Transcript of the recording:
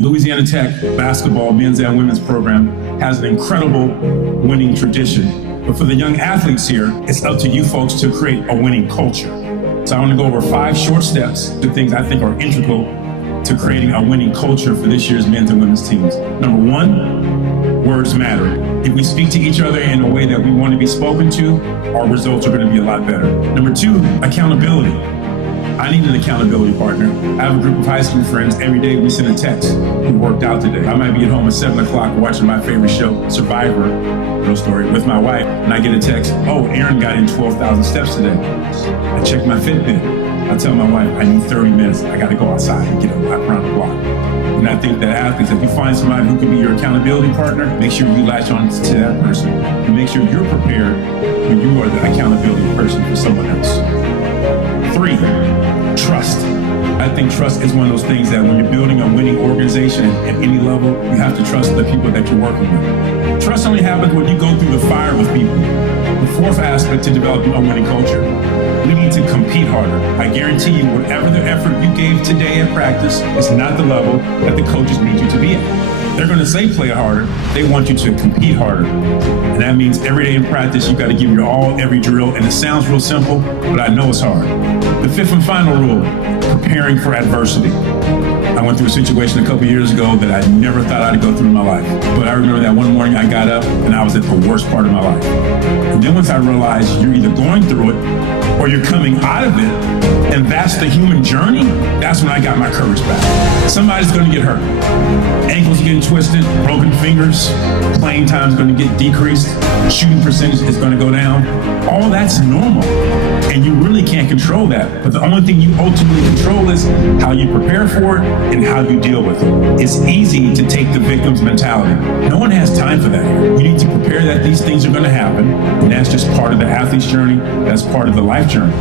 Louisiana Tech basketball men's and women's program has an incredible winning tradition. But for the young athletes here, it's up to you folks to create a winning culture. So I want to go over 5 short steps to things I think are integral to creating a winning culture for this year's men's and women's teams. Number 1, words matter. If we speak to each other in a way that we want to be spoken to, our results are going to be a lot better. Number 2, accountability. I need an accountability partner. I have a group of high school friends. Every day we send a text. Who worked out today? I might be at home at 7 o'clock watching my favorite show, Survivor, real story, with my wife, and I get a text, oh, Aaron got in 12,000 steps today. I check my Fitbit. I tell my wife, I need 30 minutes. I got to go outside and get a lap around the block. And I think that athletes, if you find somebody who can be your accountability partner, make sure you latch on to that person and make sure you're prepared when you are the accountability person for someone else. 3, trust. I think trust is one of those things that when you're building a winning organization at any level, you have to trust the people that you're working with. Trust only happens when you go through the fire with people. The 4th aspect to developing a winning culture, we need to compete harder. I guarantee you, whatever the effort you gave today at practice is not the level that the coaches need you to be at. They're going to say play harder. They want you to compete harder. And that means every day in practice, you got to give your all every drill. And it sounds real simple, but I know it's hard. The 5th and final rule, preparing for adversity. I went through a situation a couple years ago that I never thought I'd go through in my life. But I remember that one morning I got up and I was at the worst part of my life. And then once I realized you're either going through it or you're coming out of it, and that's the human journey, that's when I got my courage back. Somebody's going to get hurt. Ankles getting twisted, broken fingers, playing time's going to get decreased, shooting percentage is going to go down. All that's normal, and you really can't control that. But the only thing you ultimately control is how you prepare for it and how you deal with it. It's easy to take the victim's mentality. No one has time for that. You need to prepare that these things are going to happen, and that's just part of the athlete's journey. That's part of the life journey.